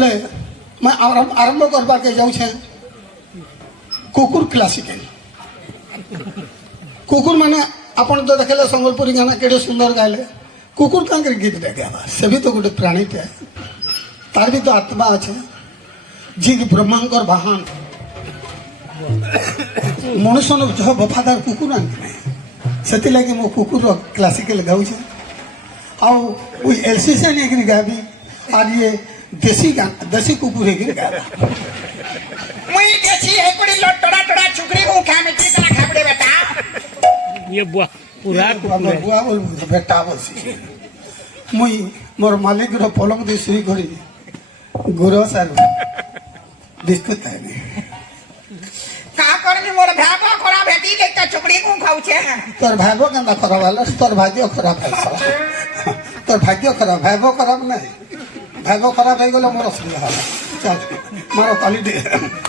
बोले मैं आरंभ करवा के जाऊँ कुकुर क्लासिकल कुकुर माने अपन तो देखले संबलपुरी गाना केड़े सुंदर गाइले कुकुर कहाँ गीत गावा से भी तो गोटे प्राणी थे तार भी तो आत्मा अच्छे जी ब्रह्मांकर बाहन मनुष्य जो वफादार कुकुर से लगे मो कुकुर क्लासिकल गाँव आउ एलसी से नहीं गाबी और ये देसी कुकुर है गावा मुई देसी है कोड़ी टोड़ा टोड़ा चुकरी को खा में कितना खाबड़े बेटा ये बुआ पूरा बुआ बोल बेटा बसी मुई मोर मालिक रो पलंग दे सुई करी गुरो सार बिस्कुट है का करनी मोर भाबो खराब हेती लेका चुकड़ी को खाऊ छे तोर भाबो गंदा खराब वाला तोर भाग्य खराब है तोर भाग्य खराब भाबो खराब नहीं भाबो खराब है गेलो मोर असली हाल चल मारो ताली दे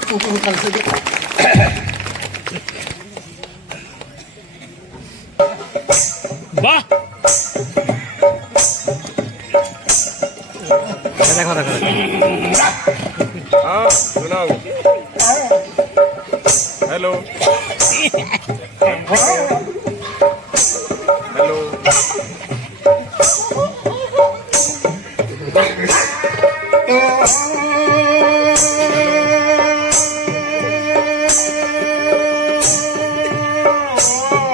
कुकुर कल से वाह देखो हाँ सुनाओ हेलो हेलो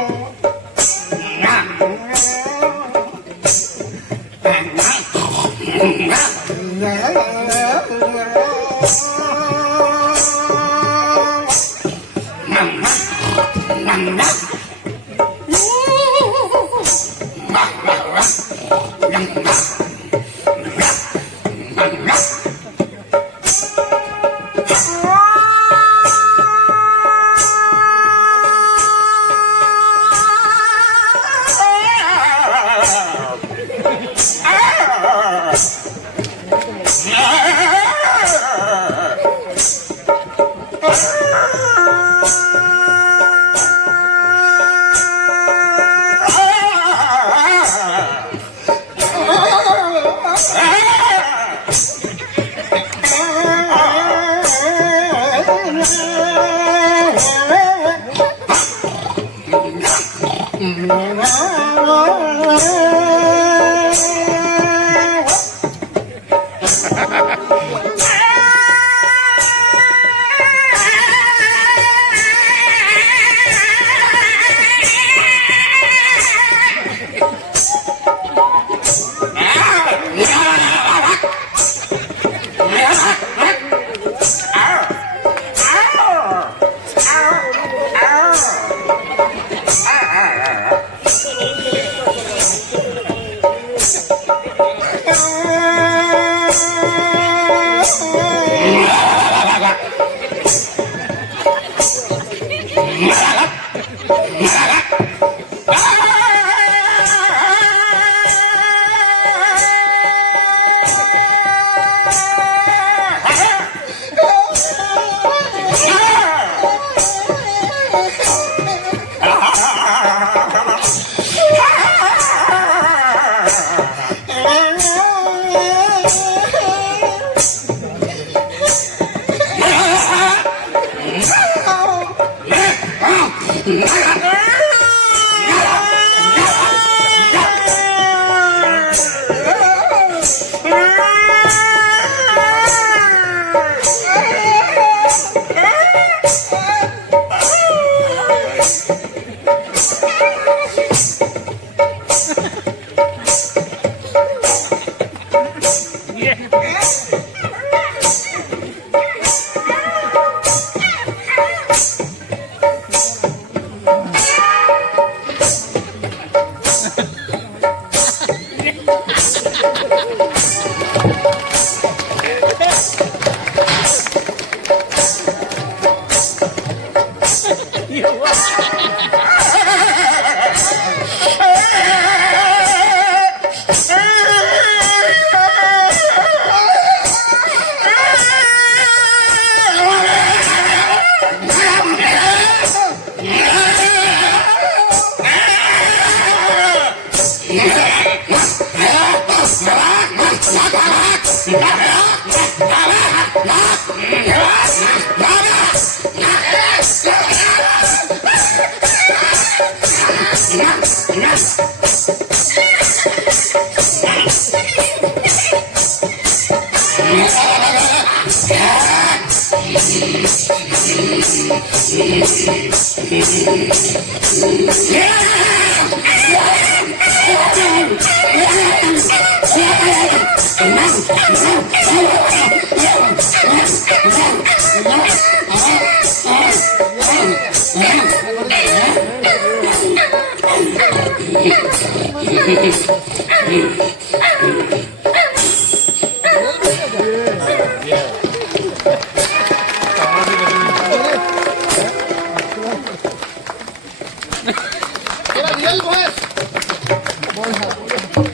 पूरा रियल वॉइस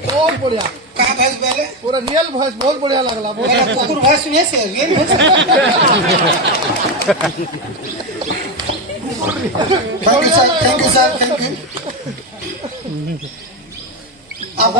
बहुत बढ़िया का भैंस बोले पूरा रियल वॉइस बहुत बढ़िया लगला बहुत मेरा अच्छा कुकुर भैंस में से ये नहीं thank you sir thank you sir thank you अब